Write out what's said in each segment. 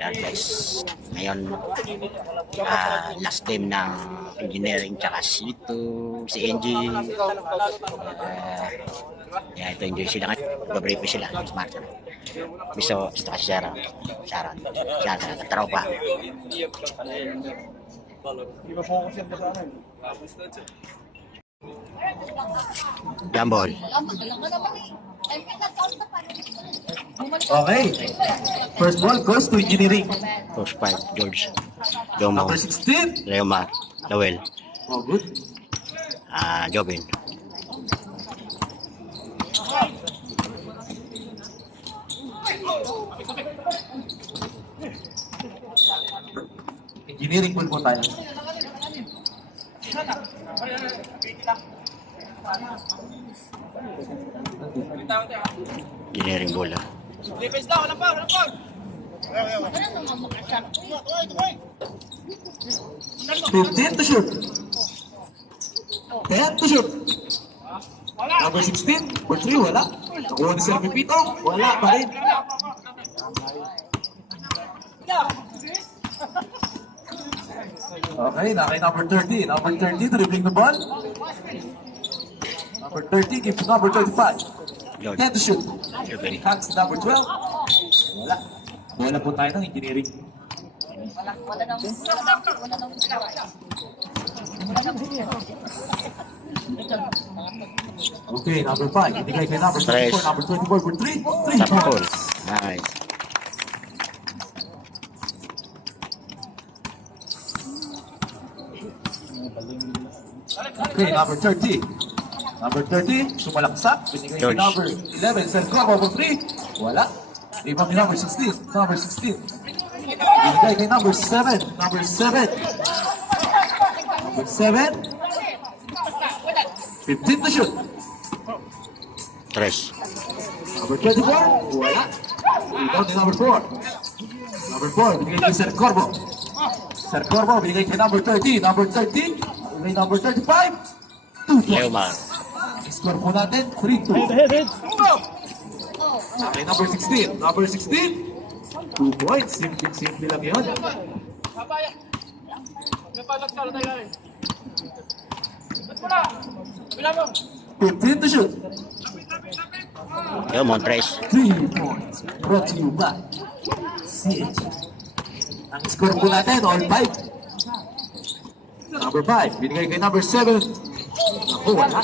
Yan guys. Ngayon, last game ng engineering tsaka si NG. Yan, ito enjoy sila ngayon. Babriefy sila. Smart. Biso, ito kasi Sharon. Yan, tropa. Jambol. Okay. First ball goes to engineering. Post 5, George. Domo. Number 16. Leomar. Lowell. Oh, good. Jobin. Engineering ball po tayo. Engineering bola. Defense lang, walang pa. 15 to shoot. 10 to shoot. Number 16. For 3, wala. Nakuha ni Sir Pipito. Wala pa rin. Okay, nakay number 30. Number 30 dribbling the ball. Number 30 gives to number 35. George. 10 to shoot. Jobin. Hands to number 12. Wala. Wala po tayo ng engineering. Okay, number 5. Ibigay kay number 24. Number 24 for 3. 3 Tapos. points. Nice. Okay, number 30. Number 30, sumalaksak. Binigay kay George. number 11. Sir Crop over 3. Wala. Ibang kay number 16. Number 16. Binigay kay number 7. Number 7. Number 7. 15 to shoot. 3. Number 24. Wala. Ibang kay number 4. Number 4, binigay kay Sir Corvo. Sir Corvo, binigay kay number 30. Number 30. Binigay number 35. 2 points. Leomar. Score po natin, 3-2. Okay, number 16. Number 16. 2 points. Simple lang yun. 15 to shoot. Yo, Montres. 3 points. Brought to you by CH. Ang score po natin, all 5. Number 5. Binigay kay number 7. Naku, wala.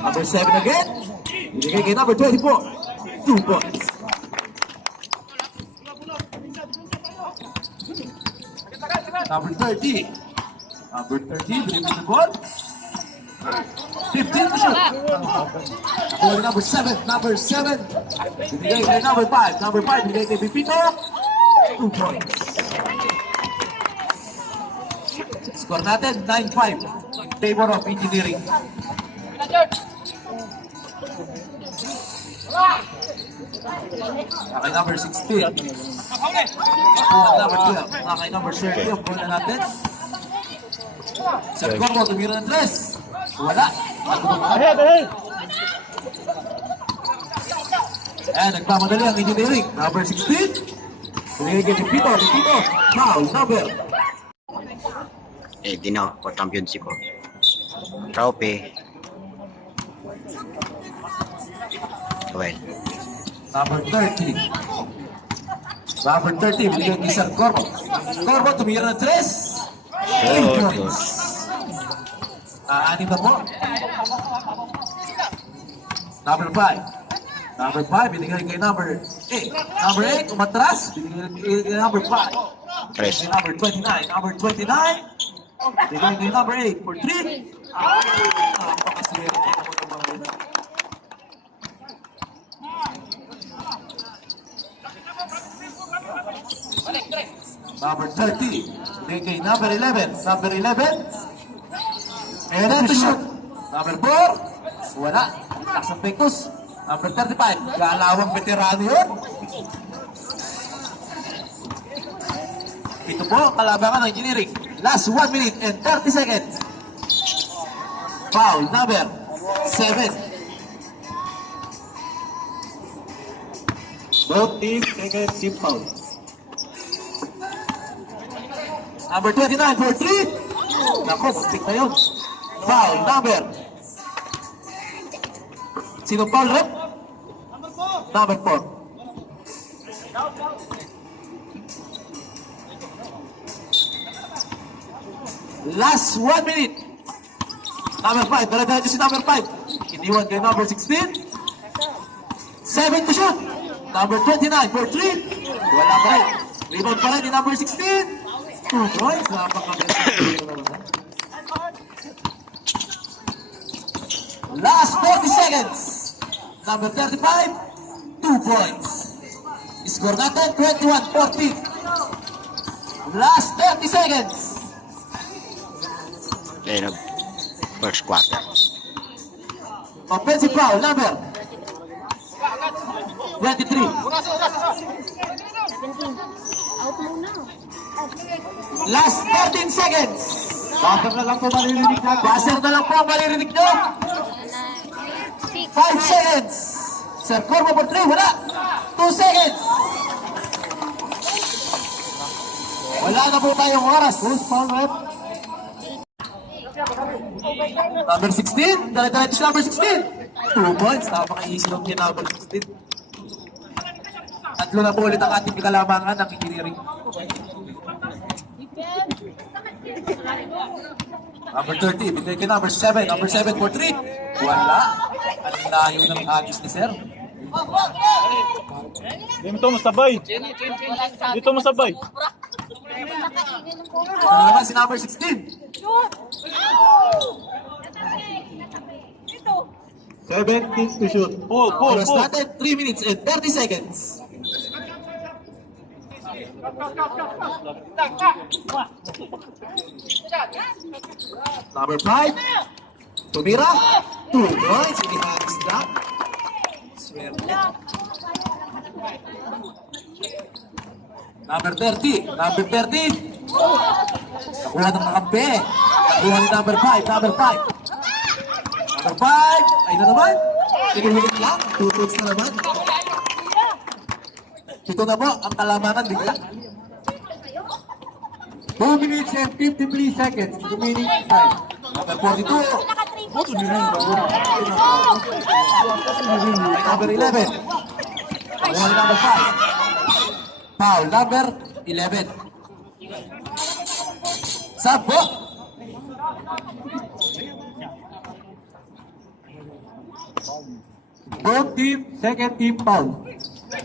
Number 7 again. Binigay kay number 24. 2 points. Number 30. Number 30, dribbling the ball. 15 to shoot. Nakuha number 7. Number 7. Binigay kay number 5. Number 5, binigay kay Pipito. 2 points. Score natin, 9-5. Favor of engineering. Nakay number 16. Nakuha number 12. Nakay number 30. Ang bola natin. Sir Corvo, tumira ng 3. Wala. Ayan, nagpamadali ang engineering. Number 16. Binigay kay Pipito. Pipito. Foul number. Dino, for championship ko. Trophy. Well. Number 30. Number 30, binigay kay Sir Corvo. Corvo, tumira ng 3. 8 points. Anim na po. Number 5. Number 5, binigay kay number 8. Number 8, umatras. Binigay kay number 5. Tres. Number 29. Number 29, binigay kay number 8 for 3. Napakaswerte naman ng mga ina. Number 30, binigay kay number 11. Number 11, and to shoot. Number 4, wala. Laksang Pecos. Number 35, galawang veterano yun. Ito po ang kalabangan ng engineering. Last 1 minute and 30 seconds. Foul number 7. Both teams, second team foul. Number 29 for 3. Nako, stick na yun. Foul number. Sino foul, rep? Number 4. Last 1 minute. Number 5. Dala-dala si number 5. Iniwan kay number 16. 7 to shoot. Number 29 for 3. Wala pa rin. Rebound pa rin ni number 16. 2 points. Last 40 seconds. Number 35. 2 points. Score natin 21-14. Last 30 seconds. Ayun na, first quarter. Offensive foul number 23. Last 13 seconds. Buzzer na lang po maririnig nyo. Buzzer na lang po maririnig nyo. 5 seconds. Sir Corvo for 3. Wala. 2 seconds. Wala na po tayong oras. Who's foul rep? Number 16. Dala-dala ito si number 16. 2 points. Napaka-easy lang yung number 16. Tatlo na po ulit ang ating kalamangan ng engineering. Number 30. Bigay kay number 7. Number 7 for 3. Wala. Ang layo ng agis ni Sir. Dito mo sabay. Dito mo sabay. Ano naman si number 16? 17 to shoot. Pull. Oras natin, 3 minutes and 30 seconds. Number 5. Tumira. 2 points. Inihagis na. Swerte. Number 30. Number 30. Nakuha ng makampi. Nakuha ni number 5. Number 5. Number 5. Ay na naman. Tinulit lang. 2 points na naman. Ito na po ang kalamangan bigla. 2 minutes and 53 seconds. Remaining time. Number 42. Ay number 11. Nakuha ni number 5. Foul number 11. Sabo. Both team, second team foul.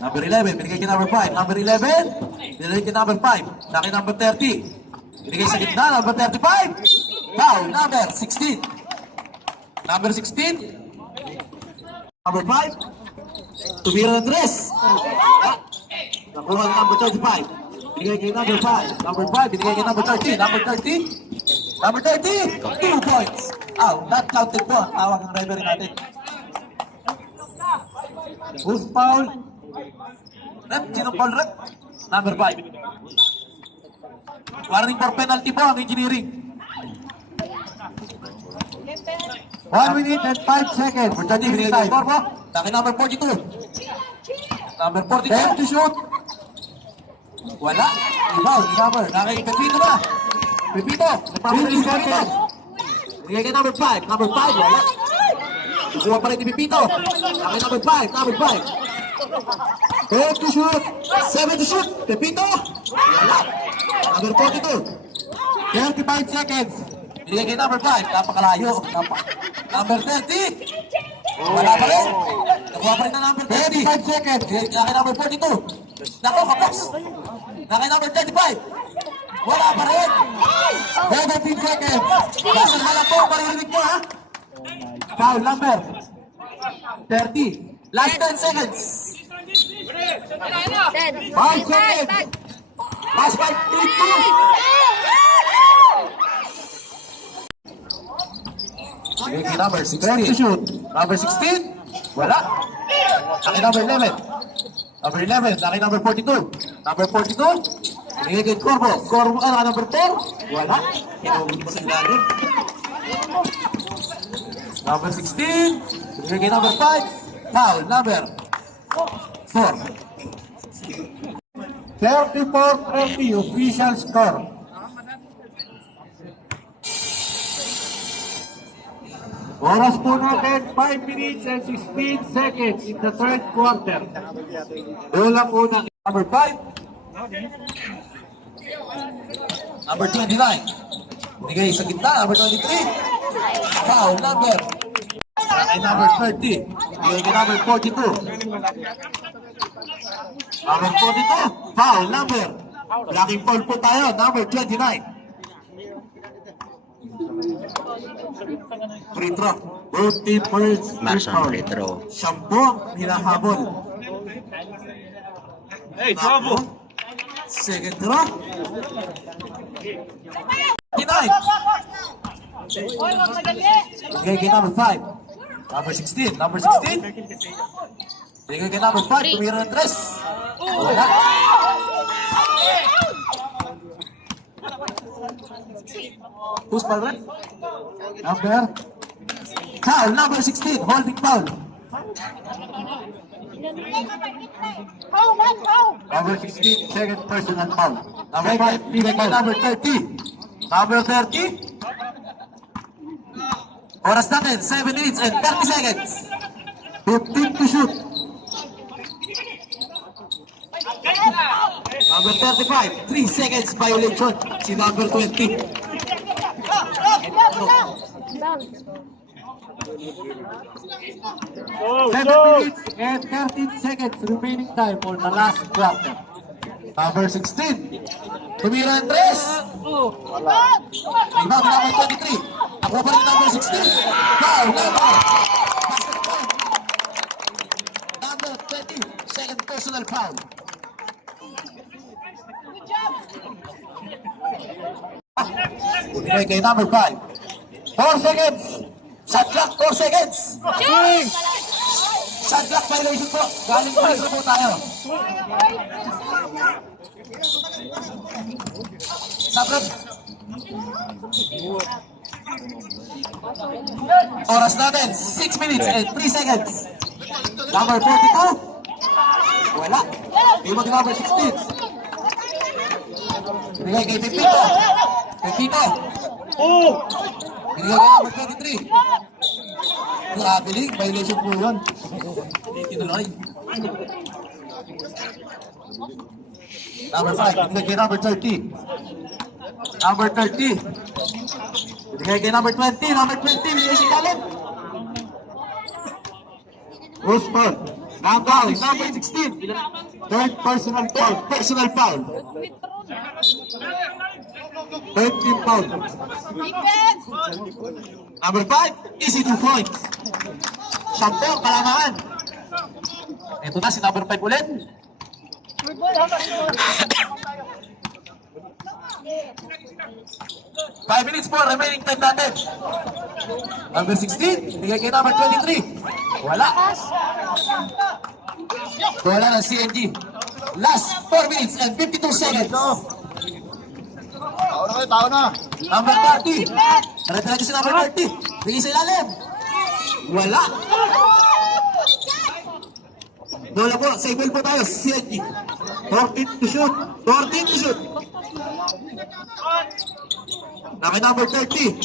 Number 11, binigay kay number 5. Number 11, binigay kay number 5. Laki number 30. Binigay sa gitna, number 35. Foul number 16. Number 16. Number 5. Tumira ng dress. Nakuha ng number 35. Binigay kay number 5. Number 5, binigay kay number 30. Number 30. Number 30. 2 points. Not counted po. Tawag ng referee natin. Who's foul? Rep, sino foul rep? Number 5. Warning for penalty po ang engineering. 1 minute and 5 seconds. For 30 minutes time. Taki number 42. Number 42. Time to shoot. Wala. Rebound. Number. Nakay Pepito ba? Pepito. 20 seconds. Bigay kay number 5. Number 5. Wala. Kukuha pa rin ni Pepito. Nakay number 5. Number 5. 10 to shoot. 7 to shoot. Pepito. Wala. Number 42. 35 seconds. Bigay kay number 5. Napakalayo. Number 30. Wala pa rin. Nakuha pa rin na number 30. 35 seconds. Nakay number 42. Nako, kapox. Nakay number 35. Wala pa rin. 17 seconds. Basta naman po, maririnig mo ha. Foul number 30. Last 10 seconds. 5 seconds. Last 5, 3, 2. Sige, number 16 to shoot. Number 16. Wala. Laki number 11. Number 11. Laki number 42. Number 42. Sige, kay Corvo. Corvo ka number 4. Wala. Hinugod mo sa ilalim. Number 16. Sige, kay number 5. Foul number 4. 34-30 official score. Oras po natin, 5 minutes and 16 seconds in the third quarter. Bola po ng number 5. Number 29. Bigay sa gitna, number 23. Foul number. Ay number 30. Bigay kay number 42. Number 42. Foul number. Laking foul po tayo, number 29. Free throw. Both team first. Marson free throw. 10 hinahabol. Hey, bravo! Second throw. 29. Bigay kay number 5. Number 16. Number 16. Bigay kay number 5. Tumira ng 3. Wala. Who's foul, right? Number. Foul, number 16. Holding foul. Number 16, second personal foul. Number 5, bigay kay number 30. Number 30. Oras natin, 7 minutes and 30 seconds. 15 to shoot. Number 35, 3 seconds violation. Si number 20. Go, 7 go! minutes and 13 seconds remaining time for the last quarter. Number 16. Tumira ang 3. Rebound number 23. Ako pa rin number 16. Foul number. Number 20. Second personal foul. Bumigay kay number 5. 4 seconds. Shot clock, 4 seconds. Shot clock violation po. Galing po po tayo. Sabrot. Oras natin, 6 minutes and 3 seconds. Number 42. Wala. Iwan din number 16. Binigay kay Pepito. Pepito. Oh! Binigay kay number 23. Grabe rin, violation po yun. Hindi tinuloy. Number 5, binigay kay number 30. Number 30. Binigay kay number 20. Number 20, binigay si Kalin. Who's foul? Number 16. Third personal foul. Personal foul. 13 foul. Number 5, easy 2 points. 10 kalamaan. Ito na si number 5 ulit. Five minutes po, remaining time natin. Number 16, bigay kay number 23. Wala. Wala ng CNG. Last 4 minutes and 52 seconds. Tao na. Number 30. Tara-tara si number 30. Bigay sa ilalim. Wala. Wala po, sa email po tayo, CNG. 14 to shoot. 14 to shoot. Naki number 30.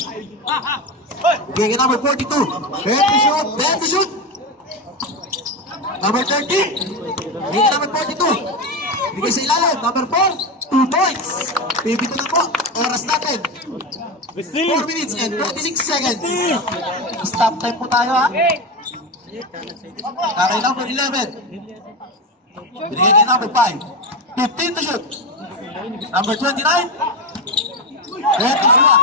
Bigay kay number 42. 10 to shoot. 10 to shoot. Number 30. Bigay kay number 42. Bigay sa ilalim. Number 4. 2 points. Pipito na po. Oras natin. 4 minutes and 26 seconds. Stop time po tayo ha. Nakay number 11. Binigay kay number 5. 15 to shoot. Number 29. 20 siya.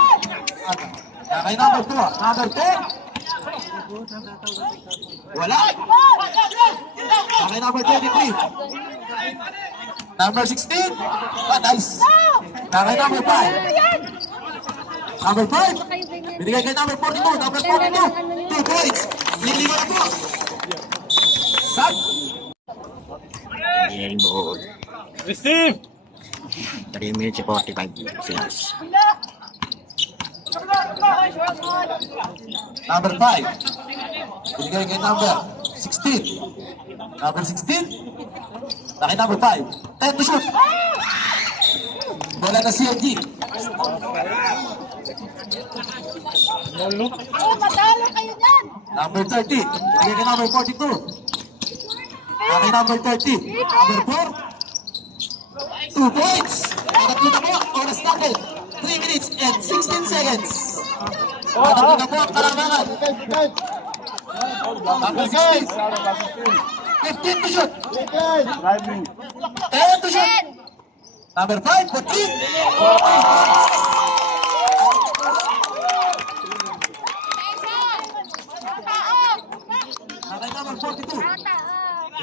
Nakay number 2. Number 10. Wala. Nakay number 23. Number 16. Nice. Nakay number 5. Number 5. Binigay kay number 42. Number 42. 2 points. Liliwa na po. Sub. Engineering ball. Receive! 3 minutes and 45 seconds. Number 5. Binigay kay number 16. Number 16. Lucky number 5. 10 to shoot. Bola na CLG. Madalo kayo dyan! Number 30. Bigay kay number 42. Lucky number 30. Number 4. 2 points. Tatlo na po. Oras natin. 3 minutes and 16 seconds. Tatlo na po ang karangangan. Number 16. 15 to shoot. 10 to shoot. Number 5, 14. Nakay number 42.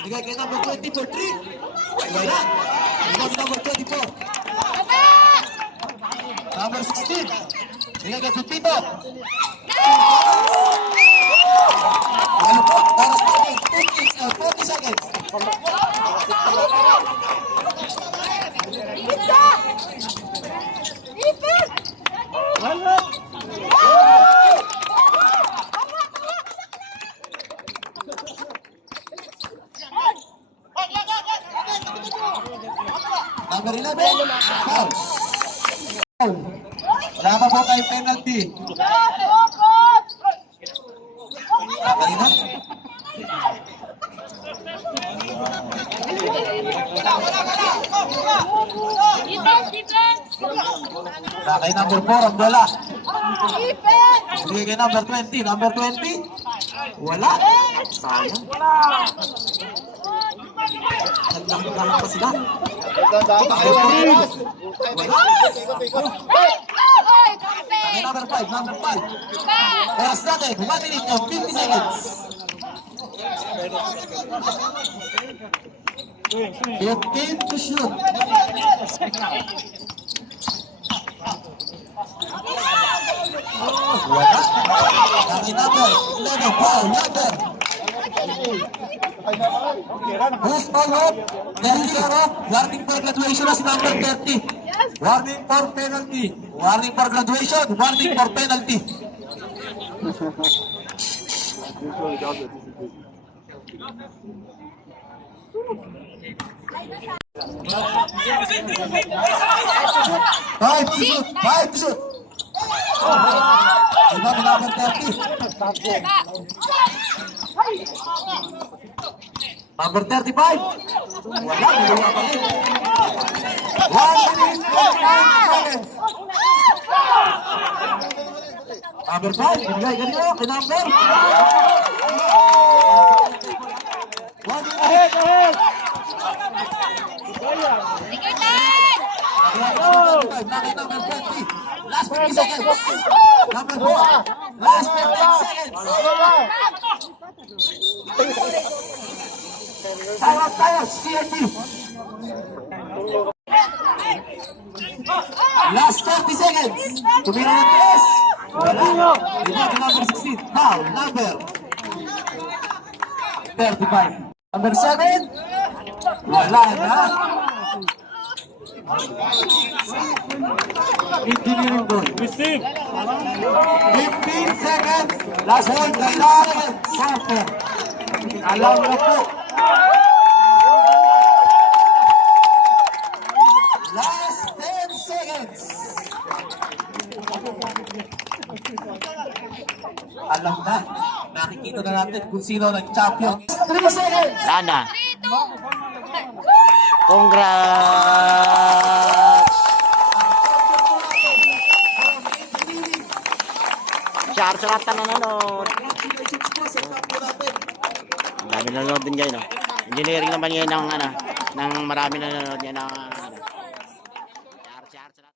Binigay kay number 20 for 3. Wala. Binigay number 24. Number 16. Binigay kay Pipito. Ano po? Oras natin. 40 seconds. Isa! Ipit! Number 11. Foul. Wala pa po tayong penalty. Kanina? Defense! Defense! Kay number 4 ang bola. Defense! Sige kay number 20. Number 20. Wala. Sayang. Nagdang pa sila. Wala. Hoy! Kampe! Kay number 5. Number 5. Oras natin. 1 minute and 50 seconds. 15 to shoot. Wala. Kay number 11. Foul. Number. Who's foul off? Dahil off. Warning for graduation as number 30. Warning for penalty. Warning for graduation. Warning for penalty. Five to shoot. 5 to shoot. Iba ni number 30. Number 35. Wala. Wala pa rin. 1 minute and 9 seconds. Number 5. Bigay ganito. Kay number. 1 minute. Number 20. Last 50 seconds. Number 4. Last 15 seconds. Tayo, CNT. Last 30 seconds. Tumira ng 3. Wala. Iba ka number 16. Foul. Number 35. Number 7. Wala na. Engineering goal. Receive. 15 seconds. Last hold. Kailangan. Software. Alam na po. Last 10 seconds. Alam na. Nakikita na natin kung sino nag-champion. 3 seconds. Wala na. Congrats! Shout sa lahat na nanonood. Congratulations po sa champion natin. Ang dami nanonood din kayo, no? Engineering naman yan ng, ano, ng marami nanonood yan ng